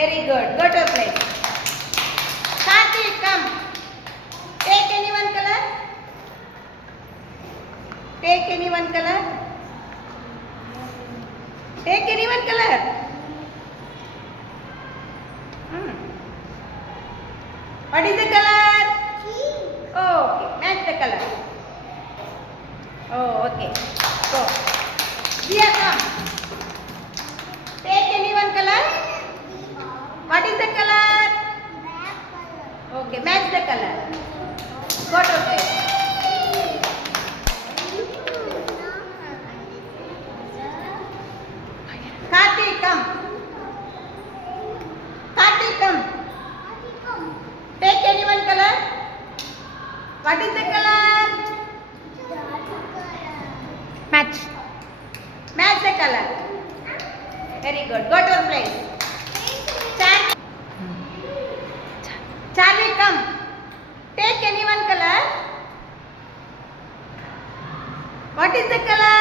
Very good. Go to a place. Karthik, come. Take any one color. Take any one color. Take any one color. What is the color? Oh, okay. Match the color. Oh, okay. Go. Zia, come. Take any one color. What is the color? Okay, match the color. Go to place. Karthik, come. Karthik, come. Take any one color. What is the color? Match. Match the color. Very good. Go to your place. Charlie, come. Take any one color. What is the color?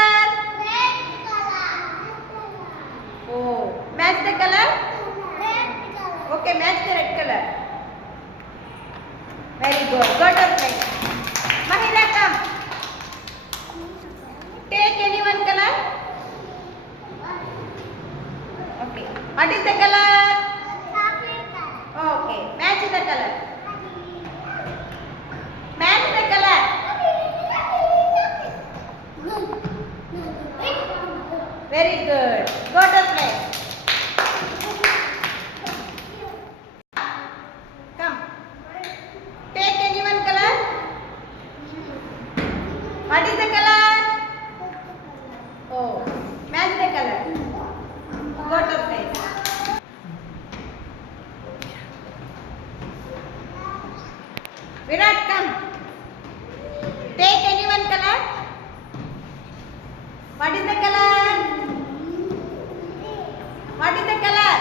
Red color. Oh, match the color. Red color. Okay, match the red color. Very good. Go to your place. Mahira, come. Take any one color. Okay. What is the color? Chocolate color. Okay. Match the color. Match the color. Very good. Go to place. Come. Take any one color. What is the color? Oh, match the color. Go to place. Virat, come. Take any one color. What is the color? What is the color?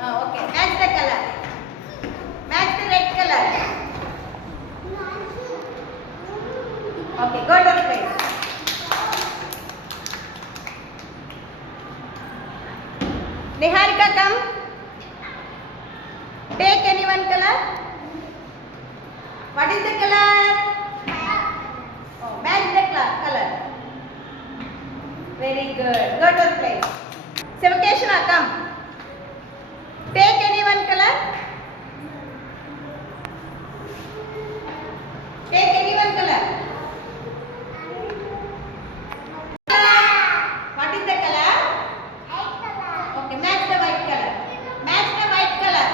Oh, okay. Match the color. Match the red color. Okay, go to place. Niharika, come. Take any one color. What is the color? Oh, match the color. Very good. Go to place. Savakeshna, come. Take any one color. Take any one color. What is the color? Okay, match the white color. Match the white color.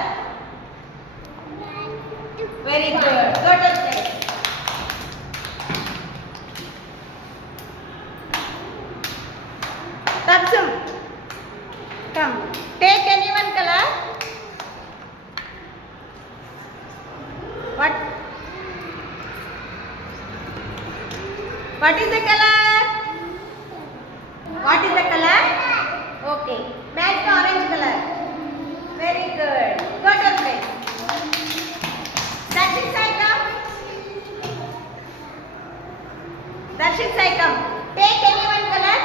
Very good. Go to place. Tapsum, come. Take any one color. What? What is the color? What is the color? Okay. Match the orange color. Very good. Go to place. Darshit Sai, come. Darshit Sai, come. Take any one color.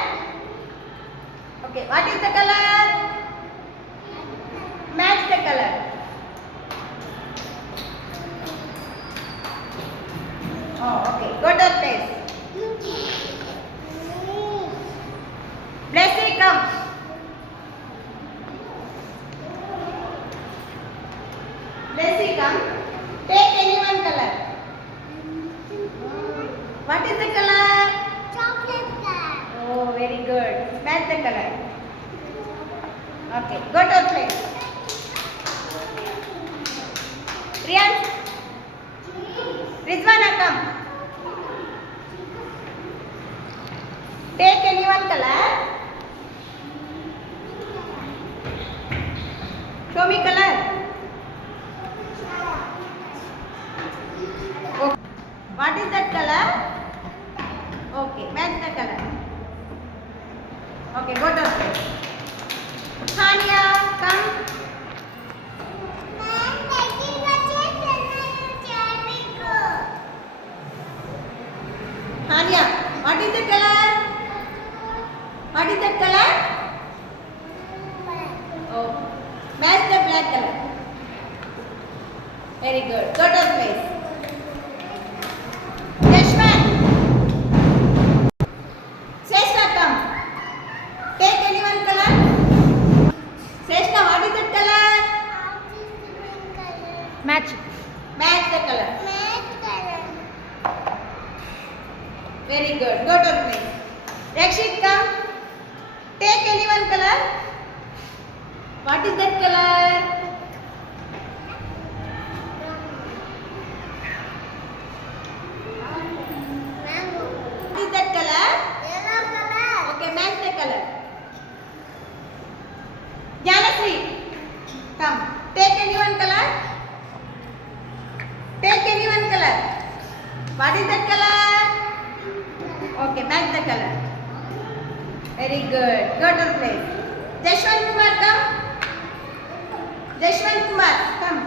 Okay. What is the color? Match the color. Oh, okay. Go to place. Blessing, come. Blessing, come. Take any one color. What is the color? Chocolate color. Oh, very good. Match the color. Okay, go to place. Riyan, Rizwana, come. Take any one color. Show me color. Okay. What is that color? Okay, match the color. Okay, go to place. Hania, come. Hania, what is the color? What is that color? Oh, black color. Very good. Go to place. Yashwan. Shrestha, come. Take any one color. Shrestha, what is that color? Match. Match the color. Match color. Very good. Go to place. Rakshit, come. Take any one color. What is that color? Mango. What is that color? Yellow color. Okay, match the color. Janasri, come. Take any one color. Take any one color. What is that color? Okay, match the color. Very good. Go to place. Jashwant Kumar, come. Jashwant Kumar, come.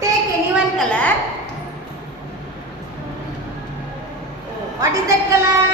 Take any one color. Oh, what is that color?